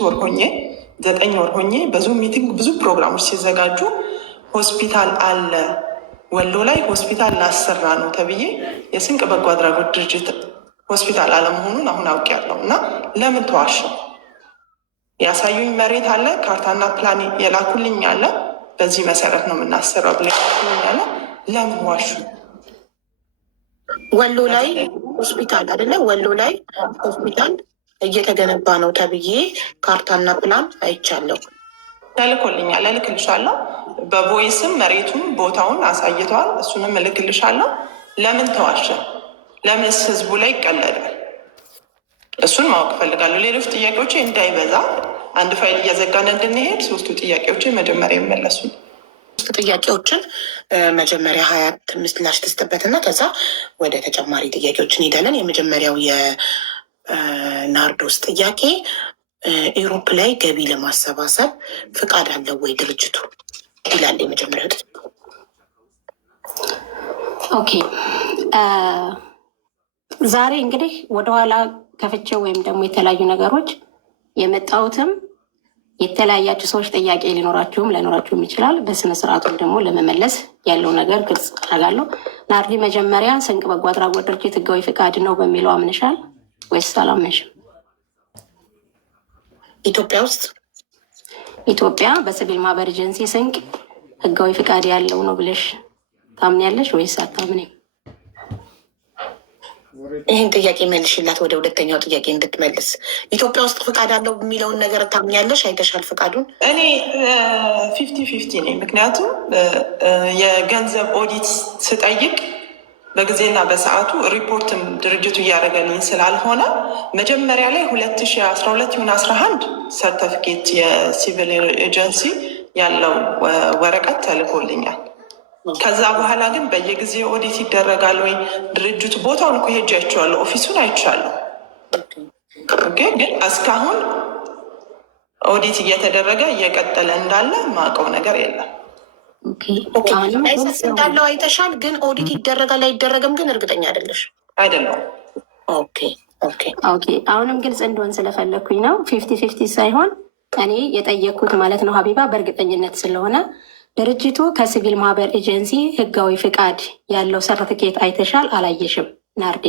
ወር ሆኜ 9 ወር ሆኜ በዙም ሚቲንግ ብዙ ፕሮግራሞች ሲዘጋጁ ሆስፒታል አለ ወሎ ላይ ሆስፒታል ላሰራ ነው ተብዬ የስንቅ በጎ አድራጎት ድርጅት ሆስፒታል አለመሆኑን አሁን አውቄያለሁ። እና ለምን ተዋሸው? ያሳዩኝ መሬት አለ፣ ካርታና ፕላን የላኩልኝ አለ። በዚህ መሰረት ነው የምናሰራው ብለ ያለ። ለምን ዋሹ? ወሎ ላይ ሆስፒታል አይደለ? ወሎ ላይ ሆስፒታል እየተገነባ ነው ተብዬ ካርታና ፕላን አይቻለሁ። ተልኮልኛል፣ እልክልሻለሁ። በቮይስም መሬቱን ቦታውን አሳይተዋል። እሱንም እልክልሻለሁ። ለምን ተዋሸ? ለምንስ ህዝቡ ላይ ይቀለዳል? እሱን ማወቅ እፈልጋለሁ። ሌሎች ጥያቄዎች እንዳይበዛ አንድ ፋይል እያዘጋን እንድንሄድ 3ቱ ጥያቄዎች መጀመሪያ ይመለሱ። ጥያቄዎችን መጀመሪያ 20 ምላሽ ትስጥበትና ከዛ ወደ ተጨማሪ ጥያቄዎች እንሄዳለን። የመጀመሪያው የናርዶስ ጥያቄ ኢሮፕ ላይ ገቢ ለማሰባሰብ ፍቃድ አለው ወይ ድርጅቱ ይላል። የመጀመሪያው ኦኬ። ዛሬ እንግዲህ ወደኋላ ከፍቼው ወይም ደግሞ የተለያዩ ነገሮች የመጣሁትም የተለያያችሁ ሰዎች ጥያቄ ሊኖራችሁም ላይኖራችሁም ይችላል። በስነ ስርዓቱም ደግሞ ለመመለስ ያለው ነገር ግልጽ አደርጋለሁ። ናርዲ፣ መጀመሪያ ስንቅ በጎ አድራጎት ድርጅት ህጋዊ ፍቃድ ነው በሚለው አምንሻል ወይስ አላመንሽም? ኢትዮጵያ በሲቪል ማህበር ኤጀንሲ ስንቅ ህጋዊ ፍቃድ ያለው ነው ብለሽ ታምኛለሽ ወይስ አታምንም? ይህን ጥያቄ መልሽላት። ወደ ሁለተኛው ጥያቄ እንድትመልስ። ኢትዮጵያ ውስጥ ፍቃድ አለው የሚለውን ነገር ታምኛለሽ? አይተሻል ፍቃዱን? እኔ 50-50 ነኝ። ምክንያቱም የገንዘብ ኦዲት ስጠይቅ በጊዜና በሰዓቱ ሪፖርትም ድርጅቱ እያደረገልኝ ስላልሆነ መጀመሪያ ላይ 2012 ይሁን 11 ሰርተፊኬት የሲቪል ኤጀንሲ ያለው ወረቀት ተልኮልኛል። ከዛ በኋላ ግን በየጊዜው ኦዲት ይደረጋል ወይ? ድርጅቱ ቦታውን እኮ ሄጄ አይቼዋለሁ፣ ኦፊሱን አይቻለሁ። ግን እስካሁን ኦዲት እየተደረገ እየቀጠለ እንዳለ ማውቀው ነገር የለም። ላይሰንስ እንዳለው አይተሻል፣ ግን ኦዲት ይደረጋል አይደረግም ግን እርግጠኛ አይደለሽ? አይደለም። ኦኬ። አሁንም ግልጽ እንደሆን ስለፈለግኩኝ ነው። 50-50 ሳይሆን እኔ የጠየቅኩት ማለት ነው ሀቢባ በእርግጠኝነት ስለሆነ ድርጅቱ ከሲቪል ማህበር ኤጀንሲ ህጋዊ ፍቃድ ያለው ሰርቲፊኬት አይተሻል አላየሽም? ናርዲ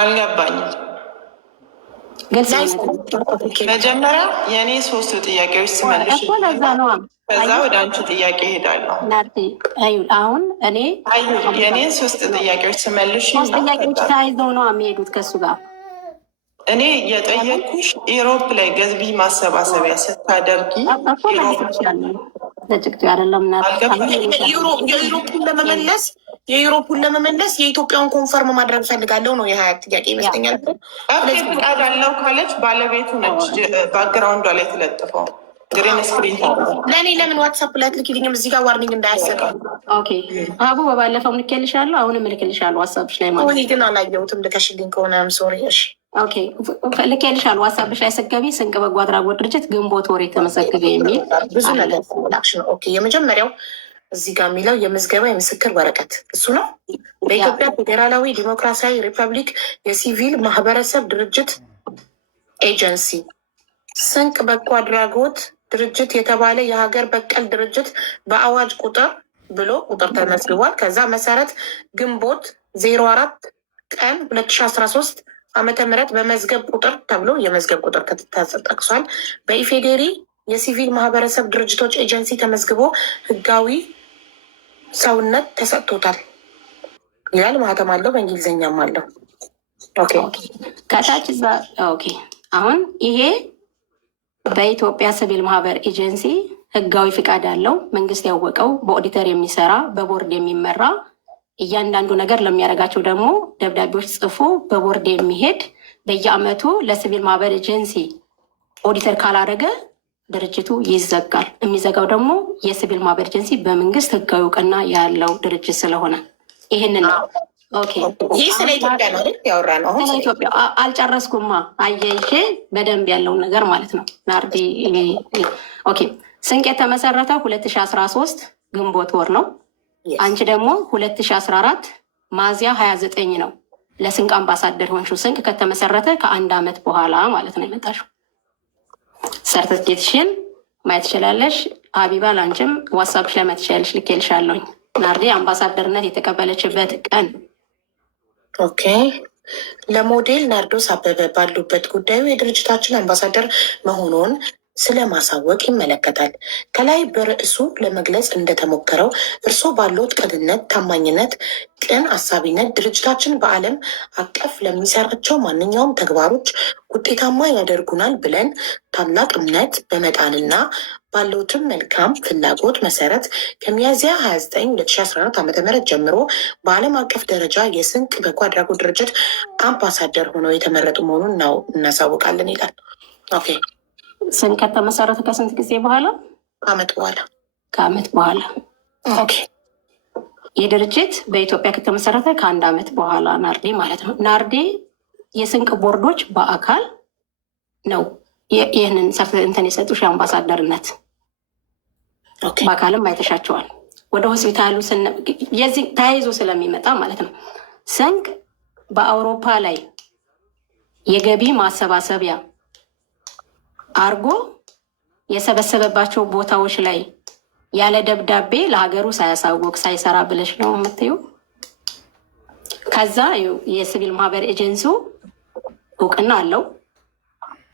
አልገባኝም። መጀመሪያ የእኔ 3 ጥያቄዎች ስመልሽ ከዛ ወደ አንቺ ጥያቄ ሄዳለሁ። አሁን እኔ የእኔን 3 ጥያቄዎች ስመልሽ ጥያቄዎች ተያይዘው ነው የሚሄዱት ከሱ ጋር። እኔ የጠየኩሽ ኢሮፕ ላይ ገቢ ማሰባሰቢያ ስታደርጊ የዩሮፑን ለመመለስ የኢትዮጵያን ኮንፈርም ማድረግ ፈልጋለሁ ነው የ20 ጥያቄ ይመስለኛል። ፍቃድ አለው ካለች ባለቤቱ ነች ባክግራውንዷ ላይ ተለጥፈው ግሪን ስክሪን ለእኔ ለምን ዋትሳፕ ላይ አትልኪልኝም? እዚህ ጋር ዋርኒንግ እንዳያሰጥ። አቡ በባለፈው ልኬልሻለሁ፣ አሁንም ልኬልሻለሁ ዋትሳፕሽ ላይ ማለት ነው። ግን አላየሁትም። ልከሽልኝ ከሆነ ሶሪ። እሺ ልኬልሻለሁ ዋትሳፕሽ ላይ ስገቢ ስንቅ በጎ አድራጎት ድርጅት ግንቦት ወር የተመዘገበ የሚል ብዙ ነገር ላክሽን። የመጀመሪያው እዚህ ጋር የሚለው የምዝገባ የምስክር ወረቀት እሱ ነው። በኢትዮጵያ ፌዴራላዊ ዲሞክራሲያዊ ሪፐብሊክ የሲቪል ማህበረሰብ ድርጅት ኤጀንሲ ስንቅ በጎ አድራጎት ድርጅት የተባለ የሀገር በቀል ድርጅት በአዋጅ ቁጥር ብሎ ቁጥር ተመዝግቧል። ከዛ መሰረት ግንቦት 04 ቀን 2013 ዓመተ ምህረት በመዝገብ ቁጥር ተብሎ የመዝገብ ቁጥር ተጠቅሷል። በኢፌዴሪ የሲቪል ማህበረሰብ ድርጅቶች ኤጀንሲ ተመዝግቦ ህጋዊ ሰውነት ተሰጥቶታል ይላል። ማህተም አለው፣ በእንግሊዝኛም አለው። ከታች አሁን ይሄ በኢትዮጵያ ሲቪል ማህበር ኤጀንሲ ህጋዊ ፍቃድ አለው። መንግስት ያወቀው በኦዲተር የሚሰራ በቦርድ የሚመራ እያንዳንዱ ነገር ለሚያደርጋቸው ደግሞ ደብዳቤዎች ጽፎ በቦርድ የሚሄድ በየአመቱ ለሲቪል ማህበር ኤጀንሲ ኦዲተር ካላደረገ ድርጅቱ ይዘጋል። የሚዘጋው ደግሞ የሲቪል ማህበር ኤጀንሲ በመንግስት ህጋዊ እውቅና ያለው ድርጅት ስለሆነ ይህንን ነው። ይህ ስለ ኢትዮጵያ ነው ያወራ ነው። ስለ ኢትዮጵያ አልጨረስኩማ፣ አያይዤ በደንብ ያለውን ነገር ማለት ነው። ናርዲ ስንቅ የተመሰረተው 2013 ግንቦት ወር ነው። አንቺ ደግሞ 2014 ሚያዝያ 29 ነው ለስንቅ አምባሳደር ሆንሽው። ስንቅ ከተመሰረተ ከ1 ዓመት በኋላ ማለት ነው የመጣሽው። ሰርተፍኬትሽን ማየት ትችላለሽ። ሀቢባ ላንቺም ዋትሳፕሽ ላይ ማየት ትችላለሽ፣ ልኬልሻለሁኝ። ናርዲ አምባሳደርነት የተቀበለችበት ቀን። ኦኬ። ለሞዴል ናርዶስ አበበ ባሉበት ጉዳዩ የድርጅታችን አምባሳደር መሆኑን ስለማሳወቅ ይመለከታል። ከላይ በርዕሱ ለመግለጽ እንደተሞከረው እርስዎ ባሉት ቅንነት፣ ታማኝነት፣ ቅን አሳቢነት ድርጅታችን በዓለም አቀፍ ለሚሰራቸው ማንኛውም ተግባሮች ውጤታማ ያደርጉናል ብለን ታላቅ እምነት በመጣልና ባለውትም መልካም ፍላጎት መሰረት ከሚያዝያ 29 2014 ዓ.ም ጀምሮ በዓለም አቀፍ ደረጃ የስንቅ በጎ አድራጎት ድርጅት አምባሳደር ሆነው የተመረጡ መሆኑን ነው እናሳውቃለን ይላል። ኦኬ። ስንቅ ከተመሰረተ ከስንት ጊዜ በኋላ? ከዓመት በኋላ። ከዓመት በኋላ። ኦኬ። የድርጅት በኢትዮጵያ ከተመሰረተ ከ1 ዓመት በኋላ ናርዴ ማለት ነው። ናርዴ የስንቅ ቦርዶች በአካል ነው ይህንን እንትን የሰጡሽ የአምባሳደርነት በአካልም አይተሻቸዋል። ወደ ሆስፒታሉ የዚህ ተያይዞ ስለሚመጣ ማለት ነው። ስንቅ በአውሮፓ ላይ የገቢ ማሰባሰቢያ አርጎ የሰበሰበባቸው ቦታዎች ላይ ያለ ደብዳቤ ለሀገሩ ሳያሳውቅ ሳይሰራ ብለሽ ነው የምትይው። ከዛ የሲቪል ማህበር ኤጀንሲው እውቅና አለው።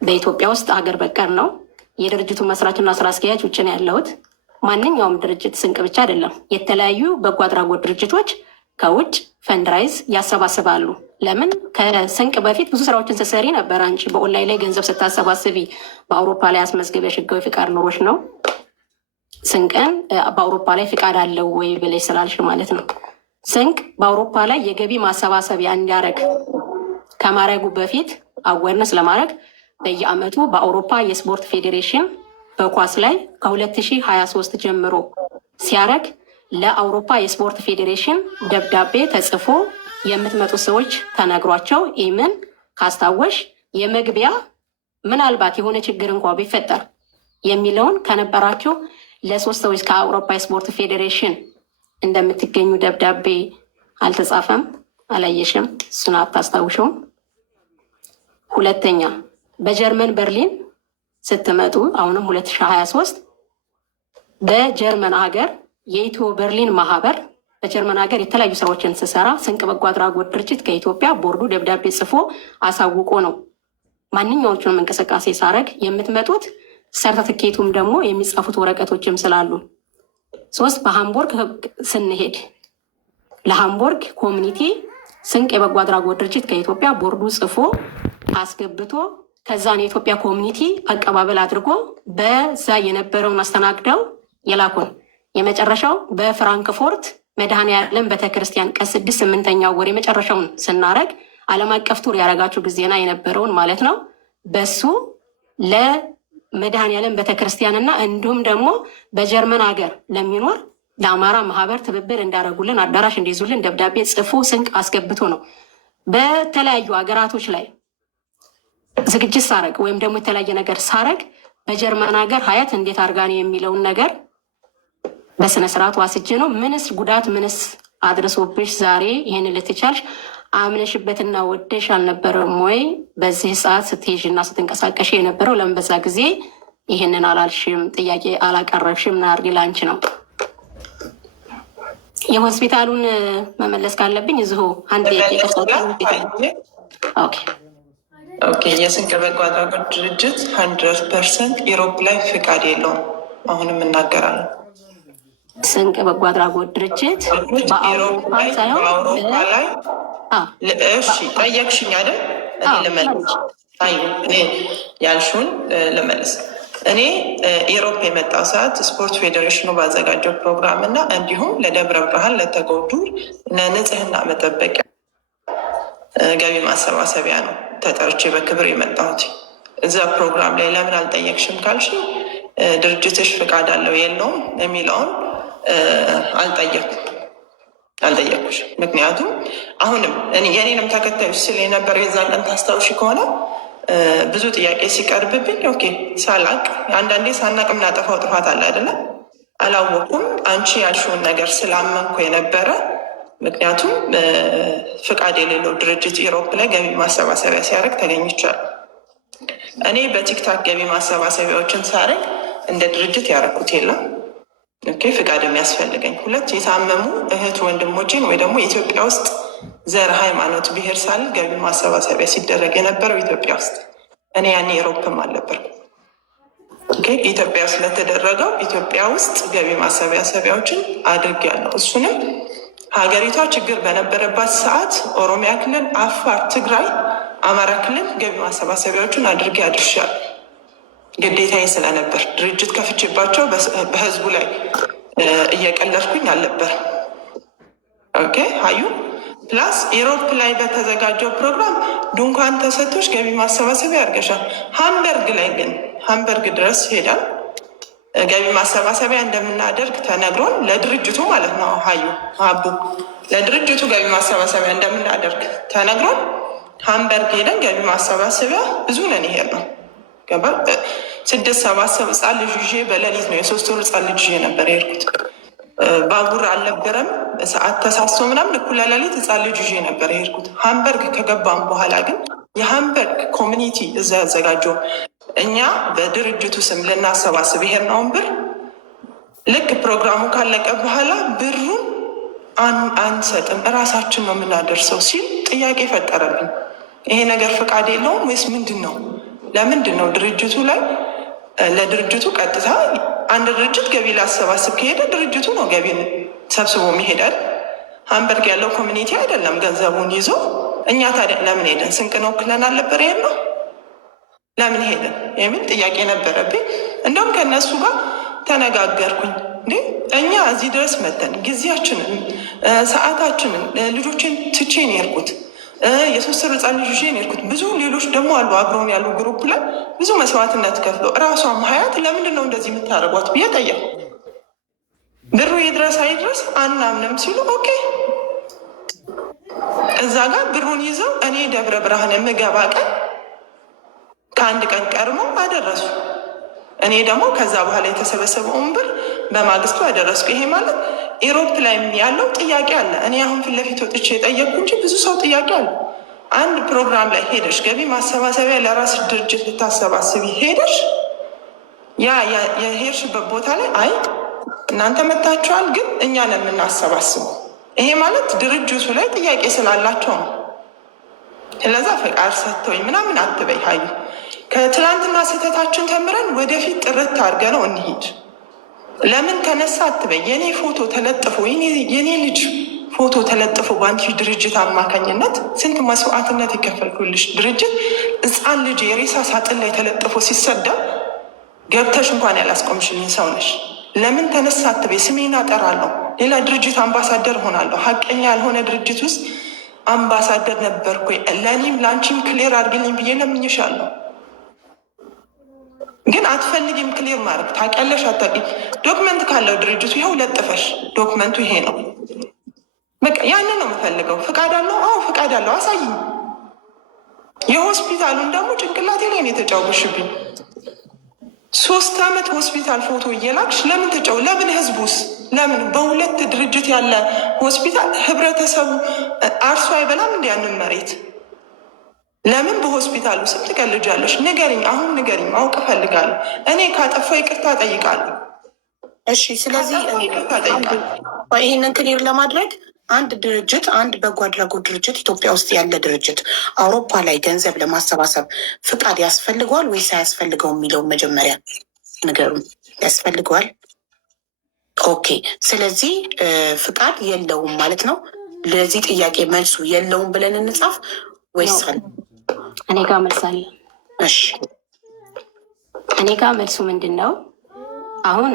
በኢትዮጵያ ውስጥ ሀገር በቀል ነው። የድርጅቱ መስራችና ስራ አስኪያጅ ውጭ ነው ያለሁት። ማንኛውም ድርጅት ስንቅ ብቻ አይደለም፣ የተለያዩ በጎ አድራጎት ድርጅቶች ከውጭ ፈንድራይዝ ያሰባስባሉ። ለምን ከስንቅ በፊት ብዙ ስራዎችን ስትሰሪ ነበር አንቺ። በኦንላይን ላይ ገንዘብ ስታሰባስቢ በአውሮፓ ላይ አስመዝግበሽ ህጋዊ ፍቃድ ኑሮች ነው። ስንቅን በአውሮፓ ላይ ፍቃድ አለው ወይ ብለሽ ስላልሽ ማለት ነው። ስንቅ በአውሮፓ ላይ የገቢ ማሰባሰቢያ እንዲያደርግ ከማድረጉ በፊት አዌርነስ ለማድረግ በየአመቱ በአውሮፓ የስፖርት ፌዴሬሽን በኳስ ላይ ከ2023 ጀምሮ ሲያደርግ ለአውሮፓ የስፖርት ፌዴሬሽን ደብዳቤ ተጽፎ የምትመጡ ሰዎች ተነግሯቸው ኢምን ካስታወሽ የመግቢያ ምናልባት የሆነ ችግር እንኳ ቢፈጠር የሚለውን ከነበራቸው ለ3 ሰዎች ከአውሮፓ የስፖርት ፌዴሬሽን እንደምትገኙ ደብዳቤ አልተጻፈም? አላየሽም? እሱን አታስታውሸውም? ሁለተኛ በጀርመን በርሊን ስትመጡ አሁንም 2023 በጀርመን ሀገር የኢትዮ በርሊን ማህበር በጀርመን ሀገር የተለያዩ ስራዎችን ስሰራ ስንቅ በጎ አድራጎት ድርጅት ከኢትዮጵያ ቦርዱ ደብዳቤ ጽፎ አሳውቆ ነው ማንኛዎቹንም እንቅስቃሴ ሳረግ የምትመጡት። ሰርተፍኬቱም ደግሞ የሚጻፉት ወረቀቶችም ስላሉ 3 በሃምቡርግ ስንሄድ ለሃምቡርግ ኮሚኒቲ ስንቅ የበጎ አድራጎት ድርጅት ከኢትዮጵያ ቦርዱ ጽፎ አስገብቶ ከዛን የኢትዮጵያ ኮሚኒቲ አቀባበል አድርጎ በዛ የነበረውን አስተናግደው የላኩን። የመጨረሻው በፍራንክፎርት መድኃኔዓለም ቤተክርስቲያን ቀን 6/8 ወር የመጨረሻውን ስናረግ ዓለም አቀፍ ቱር ያደረጋችሁ ጊዜና የነበረውን ማለት ነው። በሱ ለመድኃኔዓለም ቤተክርስቲያንና እንዲሁም ደግሞ በጀርመን ሀገር ለሚኖር ለአማራ ማህበር ትብብር እንዳደረጉልን አዳራሽ እንዲይዙልን ደብዳቤ ጽፎ ስንቅ አስገብቶ ነው። በተለያዩ ሀገራቶች ላይ ዝግጅት ሳረግ ወይም ደግሞ የተለያየ ነገር ሳረግ በጀርመን ሀገር ሀያት እንዴት አርጋኔ የሚለውን ነገር በስነስርዓቱ አስጄ ነው። ምንስ ጉዳት ምንስ አድርሶብሽ ዛሬ ይህን ልትቻልሽ አምነሽበትና ወደሽ አልነበረም ወይ? በዚህ ሰዓት ስትሄዥና ስትንቀሳቀሽ የነበረው ለምን በዛ ጊዜ ይህንን አላልሽም? ጥያቄ አላቀረብሽም? ናርዲ ላንቺ ነው። የሆስፒታሉን መመለስ ካለብኝ እዚሁ አንድ ኦኬ። የስንቅ በጎ አድራጎት ድርጅት 100% ኢሮፕ ላይ ፍቃድ የለውም። አሁንም እናገራለን። ስንቅ በጎ አድራጎት ድርጅት በአውሮፓ ሳይሆን በአውሮፓ ላይ እሺ፣ ጠየቅሽኝ አይደል? እኔ ልመልስ። እኔ ያልሽውን ልመልስ። እኔ ኢሮፕ የመጣው ሰዓት ስፖርት ፌዴሬሽኑ ባዘጋጀው ፕሮግራም እና እንዲሁም ለደብረ ብርሃን ለተጎዱ ለንጽህና መጠበቂያ ገቢ ማሰባሰቢያ ነው ተጠርቼ በክብር የመጣሁት። እዛ ፕሮግራም ላይ ለምን አልጠየቅሽም ካልሽ ድርጅትሽ ፍቃድ አለው የለውም የሚለውን አልጠየኩሽ። ምክንያቱም አሁንም የኔንም ተከታዮች ስል የነበረው የዛን ቀን ታስታውሺ ከሆነ ብዙ ጥያቄ ሲቀርብብኝ ኦኬ ሳላቅ አንዳንዴ ሳናቅ የምናጠፋው ጥፋት አለ አይደለም። አላወኩም። አንቺ ያልሽውን ነገር ስላመንኩ የነበረ ምክንያቱም ፍቃድ የሌለው ድርጅት ኢሮፕ ላይ ገቢ ማሰባሰቢያ ሲያደርግ ተገኝቻለሁ። እኔ በቲክታክ ገቢ ማሰባሰቢያዎችን ሳደርግ እንደ ድርጅት ያደረኩት የለም። ፍቃድ የሚያስፈልገኝ 2 የታመሙ እህት ወንድሞችን ወይ ደግሞ ኢትዮጵያ ውስጥ ዘር፣ ሃይማኖት፣ ብሔር ሳል ገቢ ማሰባሰቢያ ሲደረግ የነበረው ኢትዮጵያ ውስጥ እኔ ያኔ ኢሮፕም አልነበርኩም። ኢትዮጵያ ውስጥ ለተደረገው ኢትዮጵያ ውስጥ ገቢ ማሰባሰቢያዎችን አድርጌያለሁ። እሱንም ሀገሪቷ ችግር በነበረባት ሰዓት ኦሮሚያ ክልል፣ አፋር፣ ትግራይ፣ አማራ ክልል ገቢ ማሰባሰቢያዎችን አድርጌ አድርሻለሁ። ግዴታዬ ስለነበር ድርጅት ከፍቼባቸው በህዝቡ ላይ እየቀለድኩኝ አልነበር። ሀዩ ፕላስ ኢሮፕ ላይ በተዘጋጀው ፕሮግራም ድንኳን ተሰጥቶች ገቢ ማሰባሰቢያ ያርገሻል። ሃምበርግ ላይ ግን ሃምበርግ ድረስ ሄዳል ገቢ ማሰባሰቢያ እንደምናደርግ ተነግሮን ለድርጅቱ ማለት ነው። ሀዩ አቡ ለድርጅቱ ገቢ ማሰባሰቢያ እንደምናደርግ ተነግሮን ሃምበርግ ሄደን ገቢ ማሰባሰቢያ ብዙ ነን ይሄድ ነው። 6 7 ህፃን ልጅ ይዤ በሌሊት ነው የ3 ወር ህፃን ልጅ ይዤ ነበር የሄድኩት። ባቡር አልነበረም፣ ሰዓት ተሳስቶ ምናምን እኩለ ሌሊት ህፃን ልጅ ይዤ ነበር የሄድኩት። ሃምበርግ ከገባም በኋላ ግን የሃምበርግ ኮሚኒቲ እዛ ያዘጋጀው እኛ በድርጅቱ ስም ልናሰባስብ ይሄድነውን ብር ልክ ፕሮግራሙ ካለቀ በኋላ ብሩን አንሰጥም እራሳችን ነው የምናደርሰው ሲል ጥያቄ ፈጠረብኝ። ይሄ ነገር ፈቃድ የለውም ወይስ ምንድን ነው? ለምንድን ነው ድርጅቱ ላይ ለድርጅቱ ቀጥታ አንድ ድርጅት ገቢ ላሰባስብ ከሄደ ድርጅቱ ነው ገቢን ሰብስቦ የሚሄዳል። ሃምበርግ ያለው ኮሚኒቲ አይደለም ገንዘቡን ይዞ። እኛ ታዲያ ለምን ሄደን? ስንቅ ነው ክለን አልነበር ይሄን ነው ለምን ሄደን የሚል ጥያቄ ነበረብኝ። እንደውም ከእነሱ ጋር ተነጋገርኩኝ። እኛ እዚህ ድረስ መተን ጊዜያችንን ሰዓታችንን ልጆችን ትቼን የሄድኩት የ3 ወር ህፃን ልጅ ይዤ የሄድኩት ብዙ ሌሎች ደግሞ አሉ አብረውን ያሉ ግሩፕ ላይ ብዙ መስዋዕትነት ከፍለው እራሷም ሀያት ለምንድን ነው እንደዚህ የምታደርጓት ብዬ ጠየቁ። ብሩ ይድረስ አይድረስ አናምንም ሲሉ ኦኬ እዛ ጋር ብሩን ይዘው እኔ ደብረ ብርሃን የምገባ ቀን ከአንድ ቀን ቀድሞ አደረሱ። እኔ ደግሞ ከዛ በኋላ የተሰበሰበውን ብር በማግስቱ አደረስኩ። ይሄ ማለት ኢሮፕ ላይ ያለው ጥያቄ አለ። እኔ አሁን ፊት ለፊት ወጥቼ የጠየቅኩ እንጂ ብዙ ሰው ጥያቄ አለ። አንድ ፕሮግራም ላይ ሄደሽ ገቢ ማሰባሰቢያ ለራስ ድርጅት ልታሰባስቢ ሄደሽ ያ የሄድሽበት ቦታ ላይ አይ እናንተ መታችኋል፣ ግን እኛ ነን የምናሰባስበው። ይሄ ማለት ድርጅቱ ላይ ጥያቄ ስላላቸው ነው። ስለዛ ፈቃድ ሰጥተውኝ ምናምን አትበይ ሀዩ። ከትላንትና ስህተታችን ተምረን ወደፊት ጥርት አድርገ ነው እንሂድ። ለምን ተነሳ አትበይ። የኔ ፎቶ ተለጥፎ የኔ ልጅ ፎቶ ተለጥፎ በአንቺ ድርጅት አማካኝነት ስንት መስዋዕትነት የከፈልኩልሽ ድርጅት ህፃን ልጅ የሬሳ ሳጥን ላይ ተለጥፎ ሲሰደብ ገብተሽ እንኳን ያላስቆምሽልኝ ሰው ነሽ። ለምን ተነሳ አትበይ። ስሜን አጠራለሁ፣ ሌላ ድርጅት አምባሳደር ሆናለሁ። ሀቀኛ ያልሆነ ድርጅት ውስጥ አምባሳደር ነበርኩ። ለእኔም ለአንቺም ክሌር አድርግልኝ ብዬ ለምኝሻለሁ። ግን አትፈልጊም ክሊር ማድረግ። ታውቂያለሽ አታውቂም? ዶክመንት ካለው ድርጅቱ ይኸው ለጥፈሽ ዶክመንቱ ይሄ ነው በቃ ያንን ነው የምፈልገው። ፍቃድ አለው? አዎ ፍቃድ አለው፣ አሳይኝ። የሆስፒታሉን ደግሞ ጭንቅላቴ ላይ ነው የተጫወሽብኝ። 3 ዓመት ሆስፒታል ፎቶ እየላክሽ ለምን ተጫው? ለምን ህዝቡስ? ለምን በ2 ድርጅት ያለ ሆስፒታል ህብረተሰቡ አርሶ አይበላም? እንዲያንን መሬት ለምን በሆስፒታሉ ስም ትቀልጃለሽ? ንገሪኝ፣ አሁን ንገሪኝ፣ ማወቅ እፈልጋለሁ። እኔ ካጠፋ ይቅርታ ጠይቃለሁ። እሺ፣ ስለዚህ ይህንን ክሊር ለማድረግ አንድ ድርጅት አንድ በጎ አድራጎት ድርጅት ኢትዮጵያ ውስጥ ያለ ድርጅት አውሮፓ ላይ ገንዘብ ለማሰባሰብ ፍቃድ ያስፈልገዋል ወይስ አያስፈልገውም የሚለውን መጀመሪያ ንገሩን። ያስፈልገዋል? ኦኬ። ስለዚህ ፍቃድ የለውም ማለት ነው። ለዚህ ጥያቄ መልሱ የለውም ብለን እንጻፍ ወይስ አለ? እኔ ጋር መልስ አለ። እሺ፣ እኔ ጋር መልሱ ምንድን ነው? አሁን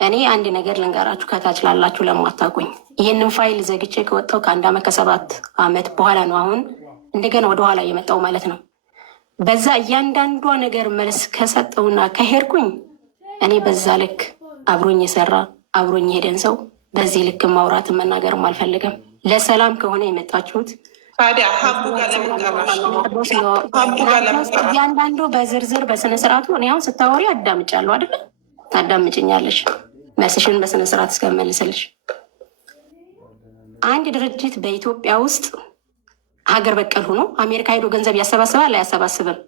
እኔ አንድ ነገር ልንገራችሁ፣ ከታች ላላችሁ ለማታውቁኝ። ይህንን ፋይል ዘግቼ ከወጣው ከ1 ዓመት ከ7 ዓመት በኋላ ነው አሁን እንደገና ወደኋላ የመጣው ማለት ነው። በዛ እያንዳንዷ ነገር መልስ ከሰጠውና ከሄድኩኝ እኔ በዛ ልክ አብሮኝ የሰራ አብሮኝ የሄደን ሰው በዚህ ልክ ማውራትን መናገርም አልፈልግም። ለሰላም ከሆነ የመጣችሁት ታዲያ ሀቡ ጋር እያንዳንዱ በዝርዝር በስነስርዓቱ እኔ አሁን ስታወሪ አዳምጫለሁ አይደለ? ታዳምጭኛለሽ መልስሽን በስነስርዓት እስከመልስልሽ። አንድ ድርጅት በኢትዮጵያ ውስጥ ሀገር በቀል ሆኖ አሜሪካ ሄዶ ገንዘብ ያሰባስባል አያሰባስብም?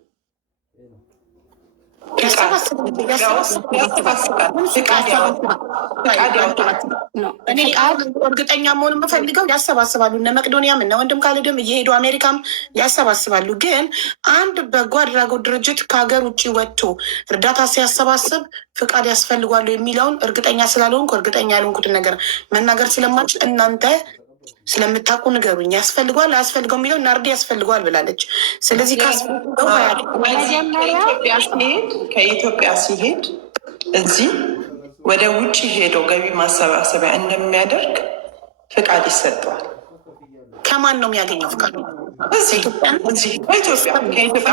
እርግጠኛ መሆን የምፈልገው ያሰባስባሉ። እነ መቅዶኒያም እነ ወንድም ካልድም እየሄዱ አሜሪካም ያሰባስባሉ። ግን አንድ በጎ አድራጎት ድርጅት ከሀገር ውጭ ወጥቶ እርዳታ ሲያሰባስብ ፍቃድ ያስፈልጓሉ የሚለውን እርግጠኛ ስላልሆንኩ እርግጠኛ ያልሆንኩትን ነገር መናገር ስለማችል እናንተ ስለምታውቁ ንገሩኝ። ያስፈልጓል አያስፈልገው የሚለው ናርዲ ያስፈልገዋል ብላለች። ስለዚህ ከኢትዮጵያ ሲሄድ እዚህ ወደ ውጭ ሄዶ ገቢ ማሰባሰቢያ እንደሚያደርግ ፍቃድ ይሰጠዋል። ከማን ነው የሚያገኘው ፍቃድ? ከኢትዮጵያ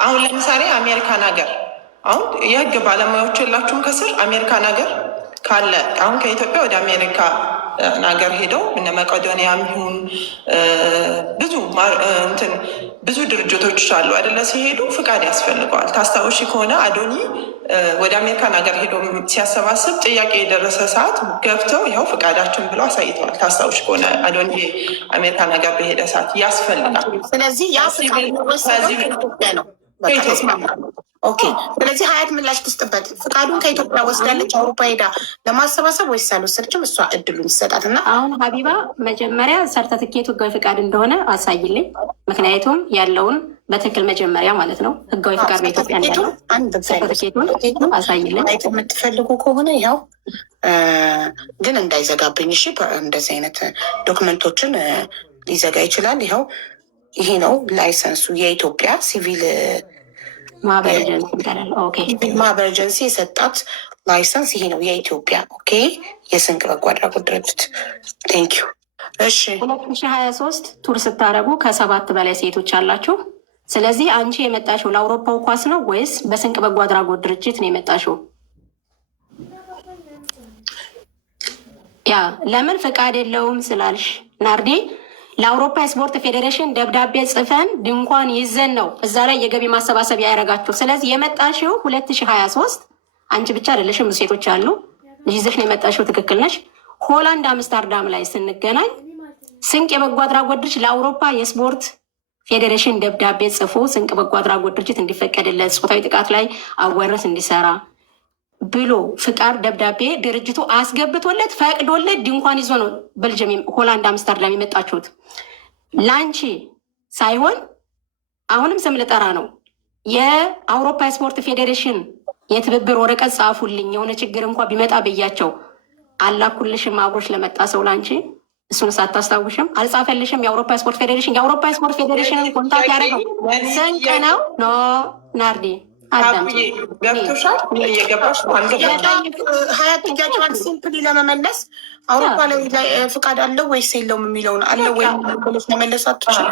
አሁን ለምሳሌ አሜሪካን ሀገር አሁን የህግ ባለሙያዎች የላችሁም ከስር አሜሪካን ሀገር ካለ አሁን ከኢትዮጵያ ወደ አሜሪካ ሀገር ሄደው እነ መቄዶንያም ይሁን ብዙ ድርጅቶች አሉ አይደለ? ሲሄዱ ፍቃድ ያስፈልገዋል። ታስታውሺ ከሆነ አዶኒ ወደ አሜሪካን ሀገር ሄዶ ሲያሰባስብ ጥያቄ የደረሰ ሰዓት ገብተው ይኸው ፍቃዳችን ብለው አሳይተዋል። ታስታውሺ ከሆነ አዶኒ አሜሪካን ሀገር በሄደ ሰዓት ያስፈልጋል። ስለዚህ ያ ፍቃድ ኢትዮጵያ ነው። ኦኬ። ስለዚህ ሀያት ምላሽ ትስጥበት። ፍቃዱን ከኢትዮጵያ ወስዳለች አውሮፓ ሄዳ ለማሰባሰብ ወይስ አልወሰደችም? እሷ እድሉን ይሰጣት እና አሁን ሀቢባ መጀመሪያ ሰርተፍኬቱ ህጋዊ ፍቃድ እንደሆነ አሳይልኝ። ምክንያቱም ያለውን በትክክል መጀመሪያ ማለት ነው ህጋዊ ፍቃድ በኢትዮጵያ እንዳለው ሰርተፍኬቱን አሳይልኝ። የምትፈልጉ ከሆነ ያው ግን እንዳይዘጋብኝ እሺ። እንደዚህ አይነት ዶክመንቶችን ሊዘጋ ይችላል። ይኸው ይሄ ነው ላይሰንሱ የኢትዮጵያ ሲቪል ማህበር ኤጀንሲ የሰጣት ላይሰንስ ይሄ ነው የኢትዮጵያ። ኦኬ። የስንቅ በጎ አድራጎት ድርጅት ቴንኪዩ። እሺ 2023 ቱር ስታደርጉ ከ7 በላይ ሴቶች አላችሁ። ስለዚህ አንቺ የመጣሽው ለአውሮፓው ኳስ ነው ወይስ በስንቅ በጎ አድራጎት ድርጅት ነው የመጣሽው? ያ ለምን ፍቃድ የለውም ስላልሽ ናርዲ ለአውሮፓ ስፖርት ፌዴሬሽን ደብዳቤ ጽፈን ድንኳን ይዘን ነው እዛ ላይ የገቢ ማሰባሰቢያ ያደረጋችሁ። ስለዚህ የመጣሽው 2023 አንቺ ብቻ አይደለሽም፣ ሴቶች አሉ ይዘሽ ነው የመጣሽው። ትክክል ነሽ። ሆላንድ አምስተርዳም ላይ ስንገናኝ ስንቅ የበጎ አድራጎት ድርጅት ለአውሮፓ የስፖርት ፌዴሬሽን ደብዳቤ ጽፎ ስንቅ በጎ አድራጎት ድርጅት እንዲፈቀድለት ጾታዊ ጥቃት ላይ አወረስ እንዲሰራ ብሎ ፍቃድ ደብዳቤ ድርጅቱ አስገብቶለት ፈቅዶለት ድንኳን ይዞ ነው ቤልጅየም ሆላንድ አምስተርዳም የመጣችሁት። ላንቺ ሳይሆን አሁንም ስም ልጠራ ነው የአውሮፓ ስፖርት ፌዴሬሽን የትብብር ወረቀት ጻፉልኝ የሆነ ችግር እንኳ ቢመጣ ብያቸው አላኩልሽም። አብሮሽ ለመጣ ሰው ላንቺ እሱን ሳታስታውሽም አልጻፈልሽም። የአውሮፓ ስፖርት ፌዴሬሽንን ኮንታክት ያደረገው ስንቅ ነው። ኖ ናርዲ ገብቶሻል? እየገባሽ ሀያ ጥያቄዋን ሲምፕሊ ለመመለስ አውሮፓ ላይ ፍቃድ አለው ወይስ የለውም የሚለውን አለው ወይ መመለስ አትችል።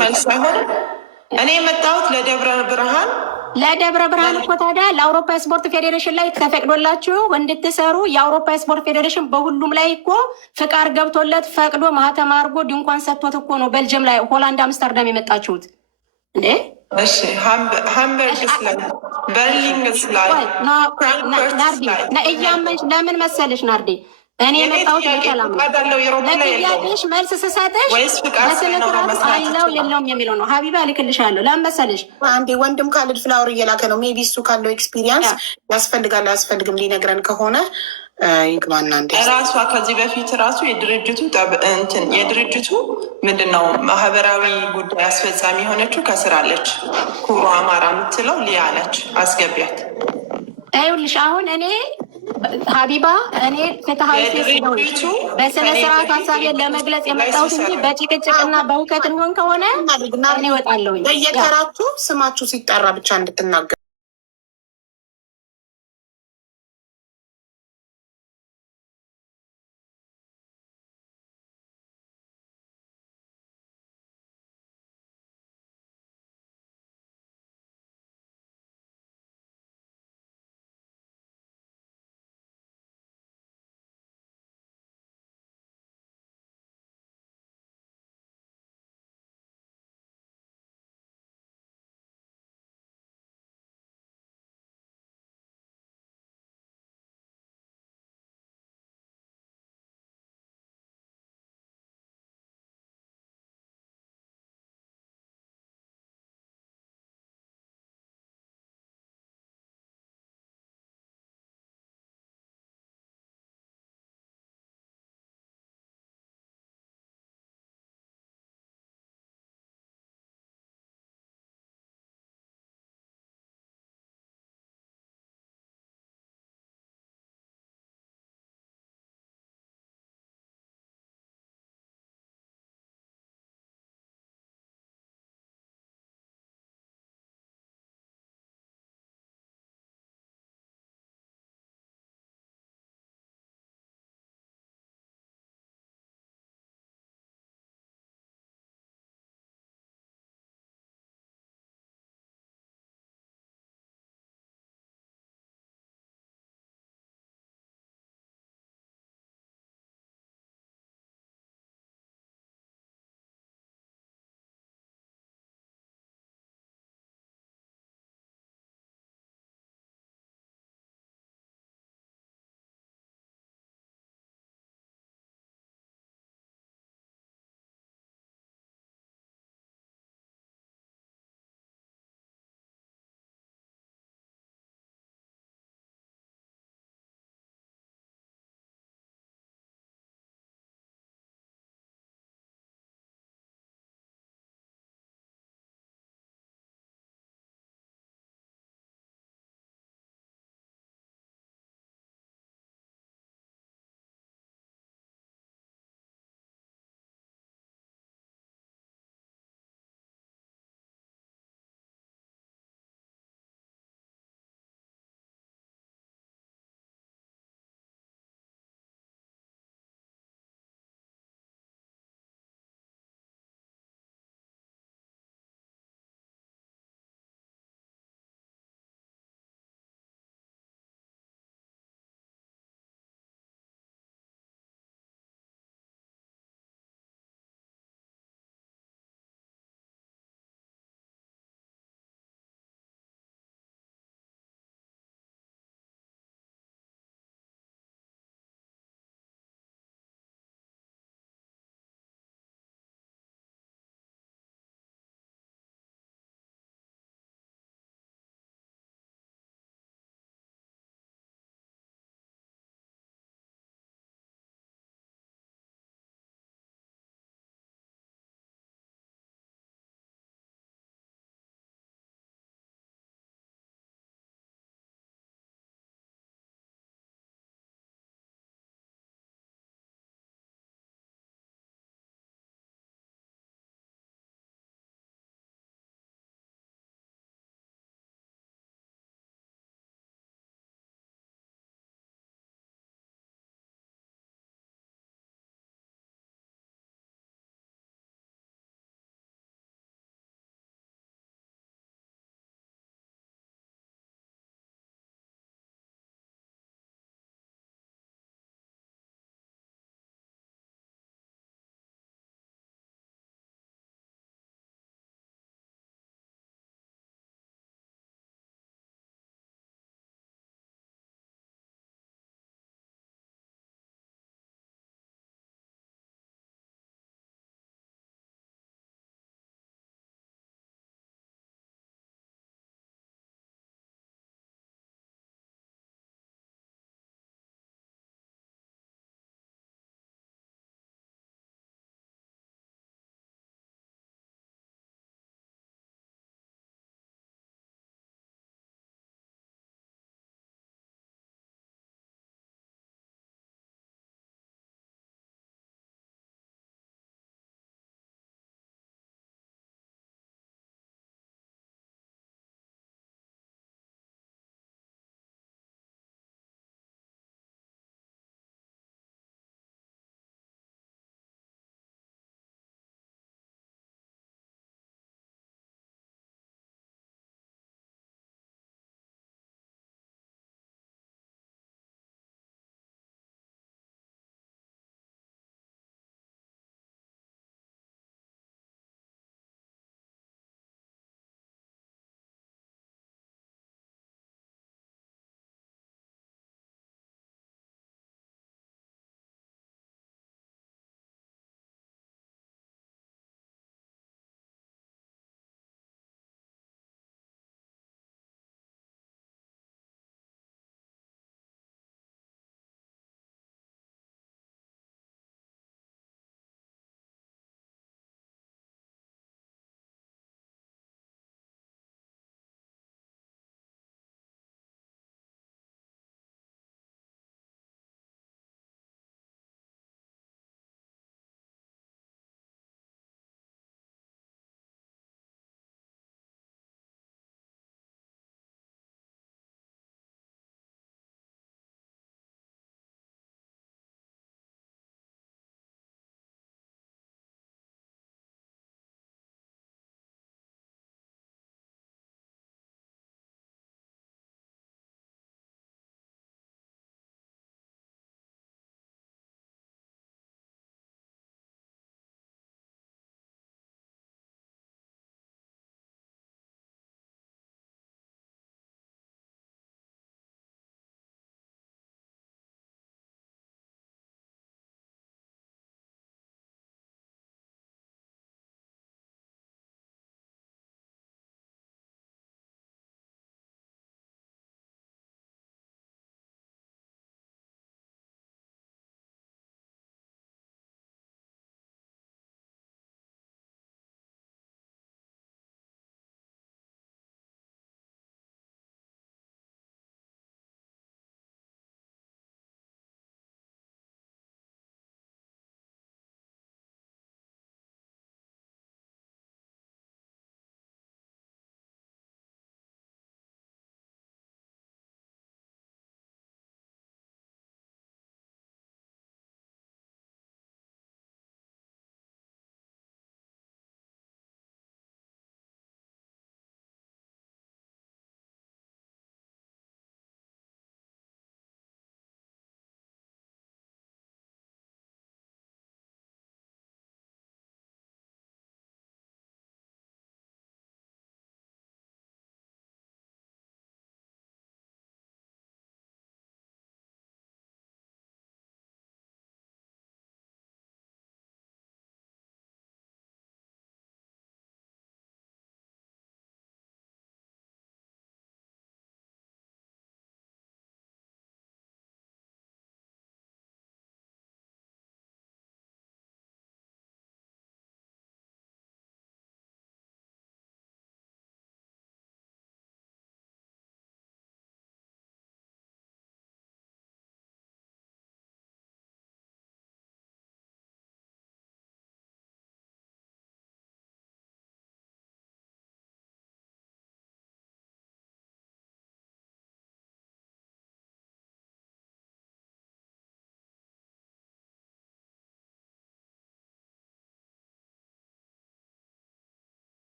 መልስ አይሆንም። እኔ የመጣሁት ለደብረ ብርሃን እኮ ታዲያ ለአውሮፓ ስፖርት ፌዴሬሽን ላይ ተፈቅዶላችሁ እንድትሰሩ የአውሮፓ ስፖርት ፌዴሬሽን በሁሉም ላይ እኮ ፍቃድ ገብቶለት ፈቅዶ ማህተም አድርጎ ድንኳን ሰጥቶት እኮ ነው ቤልጅየም ላይ ሆላንድ አምስተርዳም የመጣችሁት እንዴ? እሺ ሃምበርግስ ላይ በርሊንግስ ላይ ናርዲ እያመንሽ ለምን መሰለሽ ናርዲ እኔ የመጣሁት ለሰላም ለጥያቄሽ መልስ ስሰጥሽ በስነስርዓት አለው የለውም የሚለው ነው። ሀቢባ እልክልሻለሁ። ለምን መሰለሽ አንዴ ወንድም ካልድ ፍላወር እየላከ ነው። ሜቢ እሱ ካለው ኤክስፒሪየንስ ያስፈልጋል አያስፈልግም ሊነግረን ከሆነ ይግባና እንደ ራሷ ከዚህ በፊት ራሱ የድርጅቱ ምንድነው ማህበራዊ ጉዳይ አስፈጻሚ የሆነችው ከስራለች ኩሩ አማራ የምትለው ሊያለች አስገቢያት። ይኸውልሽ አሁን እኔ ሀቢባ እኔ ፍትሀዊ በስነ ስርዓት ሀሳቤን ለመግለጽ የመጣሁት እንጂ በጭቅጭቅና በእውቀት የሚሆን ከሆነ እኔ እወጣለሁኝ። በየተራችሁ ስማችሁ ሲጠራ ብቻ እንድትናገሩ